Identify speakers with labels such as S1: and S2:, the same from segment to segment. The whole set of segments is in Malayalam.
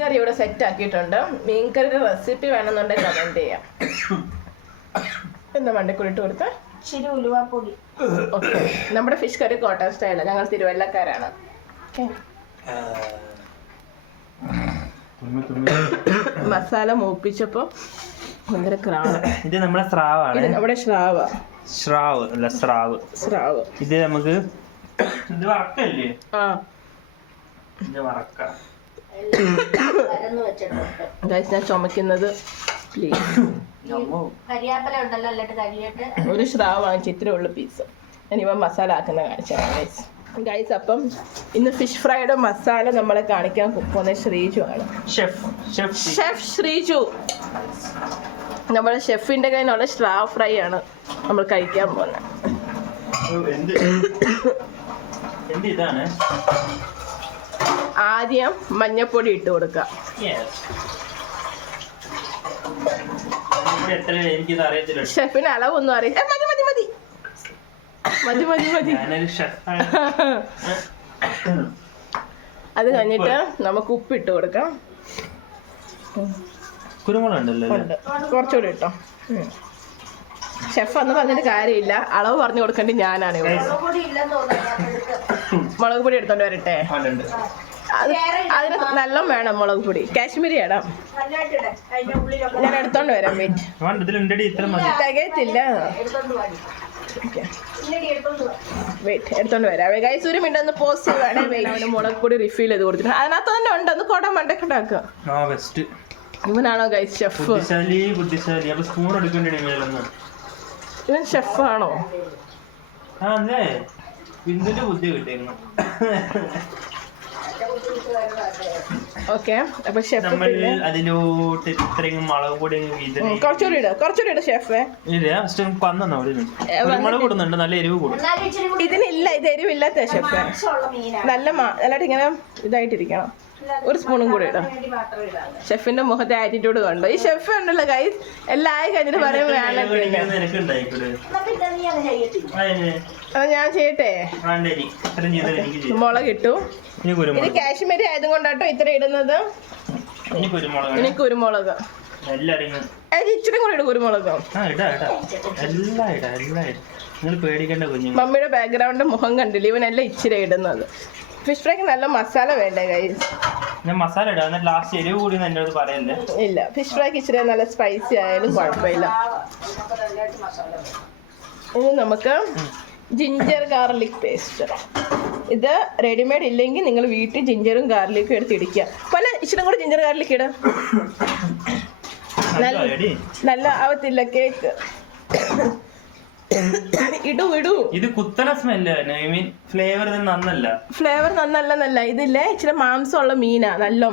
S1: കറി ഇവിടെ സെറ്റ് ആക്കിയിട്ടുണ്ട്. മീൻകറിയുടെ റെസിപ്പി വേണമെന്നുണ്ടെങ്കിൽ കമന്റ് ചെയ്യാം. എന്താ മണ്ടക്കൂടി കൊടുത്ത്?
S2: ഇച്ചിരി ഉലുവാപ്പൊടി.
S1: ഓക്കെ നമ്മുടെ ഫിഷ് കറി കോട്ടൺ സ്റ്റൈലാണ് ഞങ്ങൾ തിരുവല്ലക്കാരാണ്. മസാല മൂപ്പിച്ചപ്പോ ഭയങ്കര ക്രാവ്.
S3: ഇത് നമ്മുടെ സ്രാവാണ്.
S1: ഇത് നമ്മുടെ ശ്രാവ
S3: സ്രാവ് അല്ല സ്രാവ്.
S1: സ്രാവ്.
S3: ഇത് നമുക്ക് ഇത് വറക്കല്ലേ
S1: ആ.
S3: ഇത് വറക്ക.
S1: ഞാൻ ചുമക്കുന്നത് ഒരു ശ്രാവ് വാങ്ങിച്ച് ഇത്രേ ഉള്ളു പീസ് ഞാനിവ മസാല ആക്കുന്ന കാണിച്ചാണ് ഗൈസ് ഗൈസ് അപ്പം ഇന്ന് ഫിഷ് ഫ്രൈയുടെ മസാല നമ്മളെ കാണിക്കാൻ പോകുന്ന ശ്രീജു ആണ്.
S3: Chef chef
S1: chef Sreeju. നമ്മുടെ ഷെഫിന്റെ കയ്യിലുള്ള സ്ട്രാവ് ഫ്രൈ ആണ് നമ്മൾ കഴിക്കാൻ പോകുന്നത്.
S3: എന്ത്? എന്ത് ഇതാണ്?
S1: ആദ്യം മഞ്ഞപ്പൊടി ഇട്ട്
S3: അറിയത്തില്ല.
S1: ഷെഫിന് അളവൊന്നും അറിയില്ല മതി മതി മതി. മതി മതി മതി. അത് കഴിഞ്ഞിട്ട് നമുക്ക് ഉപ്പ് ഇട്ട് കൊടുക്കാം
S3: കുരുമുളക് ഉണ്ടല്ലോ
S1: ഉണ്ട്. കുറച്ചുകൂടി ഇട്ടോ. ഷെഫ് അന്ന് പറഞ്ഞിട്ട് കാര്യമില്ല. അളവ് പറഞ്ഞു കൊടുക്കേണ്ടി ഞാനാണ് ഇവിടെ.
S2: മുളകുപൊടി ഇല്ലെന്ന് തോന്നുന്നു.
S1: മുളക് പൊടി എടുത്തോണ്ട് വരട്ടെ? അതിന് നല്ല വേണം മുളക് പൊടി. കാശ്മീരി ഇടാം ഞാൻ എടുത്തോണ്ട് വരാം വെയിറ്റ് തികയത്തില്ല.
S2: എടുത്തോണ്ട് പാടി ഇല്ലടി എടുത്തോണ്ട് വാ.
S1: വെയിറ്റ് എടുത്തോണ്ട് വരാം. ഗൈസ് ഒരു മിനിറ്റ് ഒന്ന് പോസ്റ്റ് വേണേ വെയിറ്റ് അവന് മുളക് പൊടി റിഫീൽ ചെയ്ത് കൊടുത്തിട്ട് അതിനകത്ത് തന്നെ ഉണ്ട്. ഒന്ന് കുടം
S3: ബെസ്റ്റ്
S1: ഇവനാണോ ഗൈസ് ഷെഫ്
S3: ബുദ്ധിശാലി ബുദ്ധിശാലി. അപ്പൊ സ്പൂൺ എടുക്കേണ്ടി മേലൊന്ന്
S1: ഇവൻ ഷെഫാണോ
S3: ആ അതെ ബിന്ദുന്റെ ബുദ്ധി കിട്ടിയിരുന്നു.
S1: Yang itu 子 ഓക്കെ അപ്പൊ ഷെഫ്
S3: നമ്മൾ
S1: പിന്നെ
S3: അതിലോട്ട് ഇത്രയും മുളക് പൊടി
S1: കുറച്ചുകൂടി കുറച്ചുകൂടി ഷെഫേ.
S3: ഇല്ല ഫസ്റ്റ്. കൂടുന്നുണ്ട് നല്ല എരിവ് കൂടും.
S1: ഇതിനില്ല ഇത് എരിവില്ലാത്ത ഷെഫ്. നല്ല നല്ലതായിട്ട് ഇങ്ങനെ ഇതായിട്ടിരിക്കണം. ഒരു സ്പൂണും കൂടി ഇടാം. ഷെഫിന്റെ മുഖത്തെ ആറ്റിറ്റ്യൂഡ് കണ്ടോ. ഈ ഷെഫ് ഉണ്ടല്ലോ കൈ എല്ലാം ആയി കഴിഞ്ഞിട്ട് പറയും അത് ഞാൻ ചെയ്യട്ടെ? മുളക് ഇട്ടു. ഇത് കാശ്മീരി ആയതുകൊണ്ടാട്ടോ ഇത്ര ഇടുന്നത്.
S3: കുരുമുളക്.
S1: ഇനി കുരുമുളക്. ഇച്ചിരി കൂടി ഇട് കുരുമുളക്. മമ്മിയുടെ ബാക്ക്ഗ്രൗണ്ട് മുഖം കണ്ടില്ല. ഇവനെല്ലാം ഇച്ചിരി ഇടുന്നത്. ഫിഷ് ഫ്രൈക്ക് നല്ല മസാല വേണ്ടേ ഗൈസ്
S3: മസാല ഇടാം. ലാസ്റ്റ് എരിവ് കൂടി എന്നോട്
S1: ഇല്ല. ഫിഷ് ഫ്രൈക്ക് ഇച്ചിരി നല്ല സ്പൈസി ആയാലും കുഴപ്പമില്ല. ഇനി നമുക്ക് ജിഞ്ചർ ഗാർലിക് പേസ്റ്റ് ഇത് റെഡിമെയ്ഡ് ഇല്ലെങ്കിൽ നിങ്ങൾ വീട്ടിൽ ജിഞ്ചറും ഗാർലിക്കും എടുത്ത് ഇടിക്കുക. പല ഇച്ചിരി കൂടെ ജിഞ്ചർ ഗാർലിക് ഇട.
S3: നല്ല
S1: ആവത്തില്ല കേക്ക് ഇടൂ ഇടൂ.
S3: ഇത് കുത്തന സ്മെല്ല് ഐ മീൻ ഫ്ലേവർ നന്നല്ല.
S1: ഫ്ലേവർ നന്നല്ലെന്നല്ല. ഇതില്ലേ ഇച്ചിരി മാംസമുള്ള മീനാ നല്ല.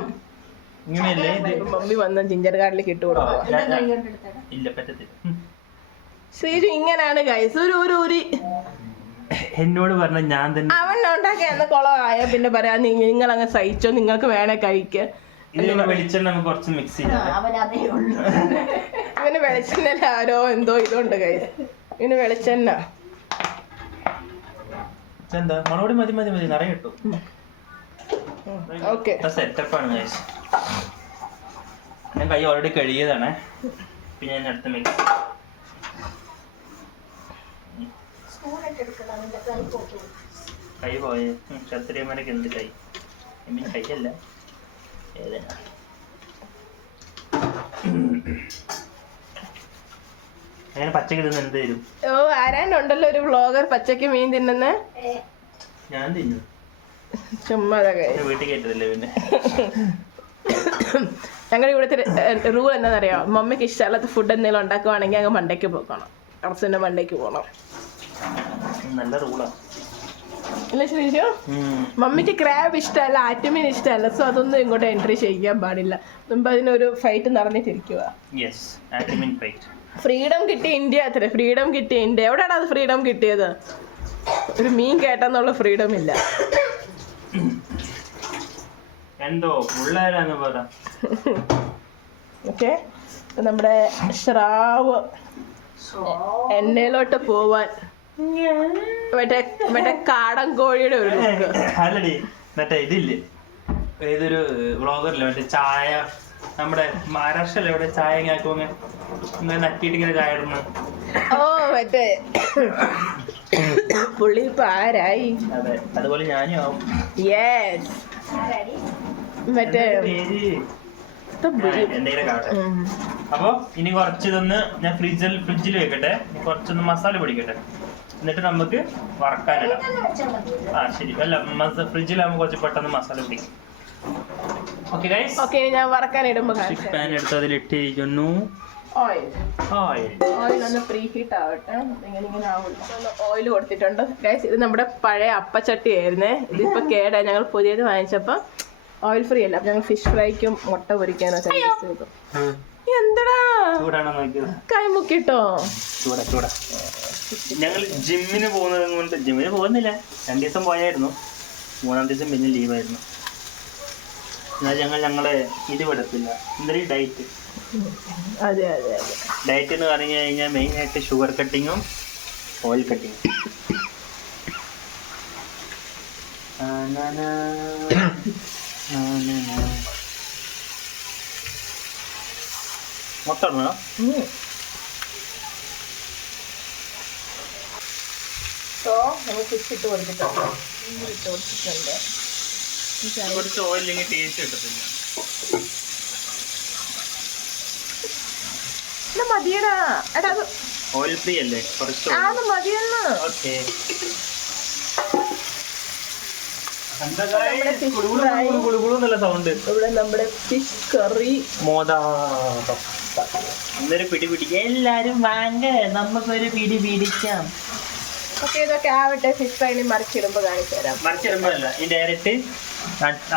S3: ഇങ്ങനെയല്ലേ
S1: മമ്മി വന്ന ജിഞ്ചർ ഗാർലിക് ഇട്ട് കൊടുക്കുക
S3: ഇല്ല പറ്റത്തില്ല.
S1: ശ്രീജു ഇങ്ങനെയാണ് ഗൈസ് ഒരു ഒരു ഒരു.
S3: എന്നോട് പറഞ്ഞ ഞാൻ തന്നെ
S1: അവൻ ഉണ്ടാക്കിയ കുളമായ പിന്നെ പറയാ നിങ്ങൾ അങ്ങ് സഹിച്ചോ നിങ്ങൾക്ക് വേണേ കഴിക്ക.
S3: ഇതിന് വെളിച്ചെണ്ണ നമുക്ക് കുറച്ച് മിക്സ്
S2: ആ,
S3: ചെയ്യാം.
S2: അവൻ അതേ ഉള്ളൂ.
S1: ഇവന് വെളിച്ചെണ്ണ ആരോ എന്തോ ഇതുണ്ട് കയ്യിൽ ഇവന് വെളിച്ചെണ്ണ.
S3: എന്താ മുളകുപൊടി മതി മതി മതി. നിറയെ കിട്ടും
S1: ഓക്കെ
S3: സെറ്റപ്പാണ് കഴിച്ച് ഞാൻ കൈ ഓൾറെഡി കഴുകിയതാണ്. പിന്നെ ഞാൻ അടുത്ത മിക്സ്
S2: കൈ
S3: പോയ. ക്ഷത്രിയന്മാരൊക്കെ എന്ത് കൈ? ഐ മീൻ കൈയല്ല. ഏതാ? അങ്ങനെ പച്ചക്ക് തിന്ന് എന്ത് തരും?
S1: ഓ ആരാണ്ടുണ്ടല്ലോ ഒരു വ്ളോഗർ പച്ചക്ക് മീൻ തിന്നുന്ന?
S3: ഞാൻ തിന്നു.
S1: ചുമ്മാ
S3: വീട്ടിൽ കയറ്റത്തില്ലേ പിന്നെ?
S1: ഞങ്ങളുടെ ഇവിടുത്തെ റൂൾ എന്താണെന്നറിയോ? മമ്മിക്ക് ഇഷ്ടമല്ലാത്ത ഫുഡ് എന്തെങ്കിലും ഉണ്ടാക്കുവാണെങ്കിൽ അങ്ങ് മണ്ടയ്ക്ക് പോക്കണം. അറസിന്റെ മണ്ടയ്ക്ക് പോകണം
S3: നല്ല റൂളാണ്
S1: അല്ല ശ്രീജു മമ്മിക്ക് ക്രാബ് ഇഷ്ടമല്ല ആറ്റുമീൻ ഇഷ്ടമല്ല സോ അതൊന്നും ഇങ്ങോട്ട് എൻട്രി ചെയ്യാൻ പാടില്ല. മുമ്പ് അതിനൊരു ഫൈറ്റ് നടന്നിട്ടിരിക്കുക
S3: യെസ് ആറ്റിമിൻ ഫൈറ്റ്
S1: ഫ്രീഡം കിട്ടിയ ഇന്ത്യ അത്ര ഫ്രീഡം കിട്ടിയ ഇന്ത്യ എവിടെയാണ് അത് ഫ്രീഡം കിട്ടിയത്? ഒരു മീൻ കേട്ടെന്നുള്ള ഫ്രീഡം ഇല്ല.
S3: എന്തോ
S1: ഓക്കെ നമ്മുടെ ശ്രാവ്. എണ്ണയിലോട്ട് പോവാൻ. മറ്റേ മറ്റേ കാടൻ കോഴിയുടെ ഒരു
S3: അല്ലടി മറ്റേ ഇതില്ലേ? ഏതൊരു വ്ളോഗറില്ല മറ്റേ ചായ നമ്മുടെ മഹാരാഷ്ട്രയിലെ ഇവിടെ ചായ ഇങ്ങനെ ഇങ്ങനെ? നക്കിയിട്ട് ഇങ്ങനെ ചായ ഇടുന്നു
S1: ഓ മറ്റേ പുള്ളി ഇപ്പൊ ആരായി
S3: അതെ അതുപോലെ ഞാനും ആവും.
S1: യെസ് മറ്റേ
S3: അപ്പൊ ഇനി കുറച്ച് ഇതൊന്ന് ഞാൻ ഫ്രിഡ്ജിൽ ഫ്രിഡ്ജിൽ വെക്കട്ടെ. കുറച്ചൊന്ന് മസാല പിടിക്കട്ടെ. എന്നിട്ട് നമുക്ക് വറക്കാനിടാം ആ ശരി. അല്ല മസ ഫ്രിഡ്ജിലാകുമ്പോൾ കുറച്ച് പെട്ടെന്ന് മസാല പിടിക്കും. ഓക്കെ
S1: ഞാൻ വറക്കാൻ
S3: പാൻ എടുത്ത് അതിലിട്ടിരിക്കുന്നു.
S1: ഓയിൽ
S3: ഓയിൽ
S1: ഓയിൽ ഒന്ന് പ്രീ ഹീറ്റ് ആവട്ടെ ഇങ്ങനെ ഓയിൽ കൊടുത്തിട്ടുണ്ട്. ഗൈസ് ഇത് നമ്മുടെ പഴയ അപ്പച്ചട്ടി ആയിരുന്നേ ഇതിപ്പോ കേടാ. ഞങ്ങൾ പുതിയത് വാങ്ങിച്ചപ്പോ ഓയിൽ ഫ്രീ അല്ല. അപ്പൊ ഞങ്ങൾ ഫിഷ് ഫ്രൈക്കും മുട്ട പൊരിക്കാനോ യൂസ് ചെയ്തു. എന്തടാ?
S3: ചൂടാണോ നോക്കിയത്?
S1: കൈ മുക്കിട്ടോ
S3: ചൂടാ ചൂടാ. ഞങ്ങൾ ജിമ്മിന് പോകുന്നത് കൊണ്ട് ജിമ്മിന് പോകുന്നില്ല. രണ്ട് ദിവസം പോയായിരുന്നു. മൂന്നാം ദിവസം പിന്നെ ലീവായിരുന്നു എന്നാൽ ഞങ്ങൾ ഞങ്ങളെ ഇത് വിടത്തില്ല. എന്തൊരു ഡയറ്റ്
S1: അതെ അതെ അതെ.
S3: ഡയറ്റ് എന്ന് പറഞ്ഞു കഴിഞ്ഞാൽ മെയിനായിട്ട് ഷുഗർ കട്ടിങ്ങും ഓയിൽ കട്ടിങ്ങും മൊത്തം
S1: സോ നമുക്ക് ഇട്ട് കൊടുത്തിട്ടുണ്ട്. ഇട്ട് കൊടുത്തിട്ടുണ്ട്.
S3: കുറച്ച് ഓയിൽ ഇല്ലെങ്കിൽ ടേസ്റ്റ് കിട്ടത്തില്ല.
S1: ഇത് മതിയടാ. എടാ അത്
S3: ഓയിൽ ഫ്രീ അല്ലേ? കുറച്ച്
S1: അത് മതിയെന്ന്.
S3: ഓക്കെ
S1: ഇവിടെ നമ്മുടെ ഫിഷ് കറി
S3: പിടി പിടിക്കാം. എല്ലാരും വാങ്ങ. നമുക്കൊരു പിടി പിടിക്കാം.
S1: ഓക്കെ ഇതൊക്കെ ആവട്ടെ ഫിഷ് ഫ്രൈന് മറിച്ചിടുമ്പോ കാണിച്ചു തരാം.
S3: മറിച്ചിടുമ്പോഴല്ല ഈ ഡയറക്റ്റ്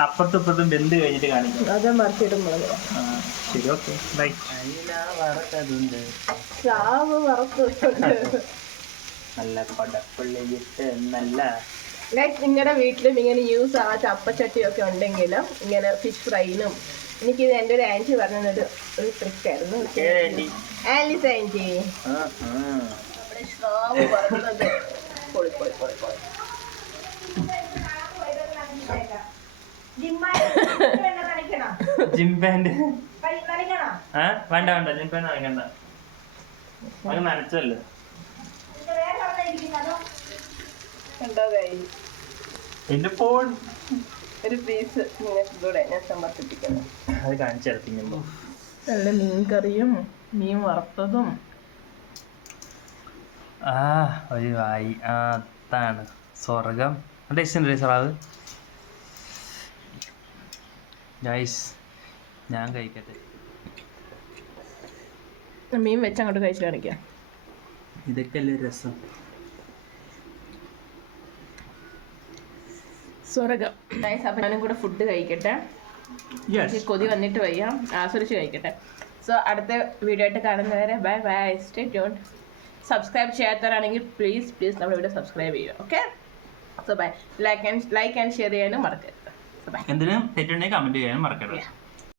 S3: അപ്പുറത്തും ഇപ്പുറത്തും വെന്ത് കഴിഞ്ഞിട്ട് കാണിക്കും.
S1: അത് മറിച്ചിടുമ്പോൾ
S3: ശരി ഓക്കെ ബൈ വറക്കതുണ്ട്.
S1: സ്രാവ് വറുത്തുണ്ട്
S3: നല്ല കൊടപ്പുള്ളിയിട്ട് നല്ല
S1: ലൈക്ക് നിങ്ങളുടെ വീട്ടിലും ഇങ്ങനെ യൂസ് ആ ചപ്പച്ചട്ടിയൊക്കെ ഉണ്ടെങ്കിലും ഇങ്ങനെ ഫിഷ് ഫ്രൈനും എനിക്ക് ഇത് എന്റെ ഒരു ആന്റി പറഞ്ഞൊരു ഒരു ട്രിക്ക് ആയിരുന്നു. ആന്റി
S3: ആ ആ.
S1: നമ്മുടെ സ്രാവ് വറുത്തത്. പൊളി പൊളി പൊളി പൊളി
S3: ജിം
S2: പാന്റ്
S3: ആ വേണ്ട വേണ്ട. ജിം പാന്റ് അത് നനച്ചല്ലോ എന്റെ ഫോൺ
S1: ഒരു പീസ് നിങ്ങൾക്കിലൂടെ ഞാൻ സമർപ്പിപ്പിക്കുന്നു.
S3: അത് കാണിച്ചെടുത്തിങ്ങമ്പോ
S1: നല്ല മീൻ കറിയും മീൻ വറുത്തതും
S3: ആ ഒരു വായി. ആ അതാണ് സ്വർഗം. ടേസ്റ്റ് സ്രാവ്? ഗൈസ് ഞാൻ കഴിക്കട്ടെ.
S1: മീൻ വെച്ച് അങ്ങോട്ട് കഴിച്ചു കാണിക്കാം.
S3: ഇതൊക്കെ അല്ലേ രസം?
S1: സ്വർഗം. ഗൈസ് അപ്പം ഞാനും കൂടെ ഫുഡ് കഴിക്കട്ടെ. കൊതി വന്നിട്ട് വയ്യ. ആസ്വദിച്ച് കഴിക്കട്ടെ. സോ അടുത്ത വീഡിയോ ആയിട്ട് കാണുന്നവരെ bye bye stay tune subscribe ചെയ്യാത്തവരാണെങ്കിൽ പ്ലീസ് പ്ലീസ് നമ്മുടെ വീഡിയോ സബ്സ്ക്രൈബ് ചെയ്യുക. Okay so bye like and like and share ചെയ്യാനും മറക്കരുത്.
S3: എന്തിനും തെറ്റുണ്ടെങ്കിൽ കമന്റ് ചെയ്യാനും മറക്കരുത്.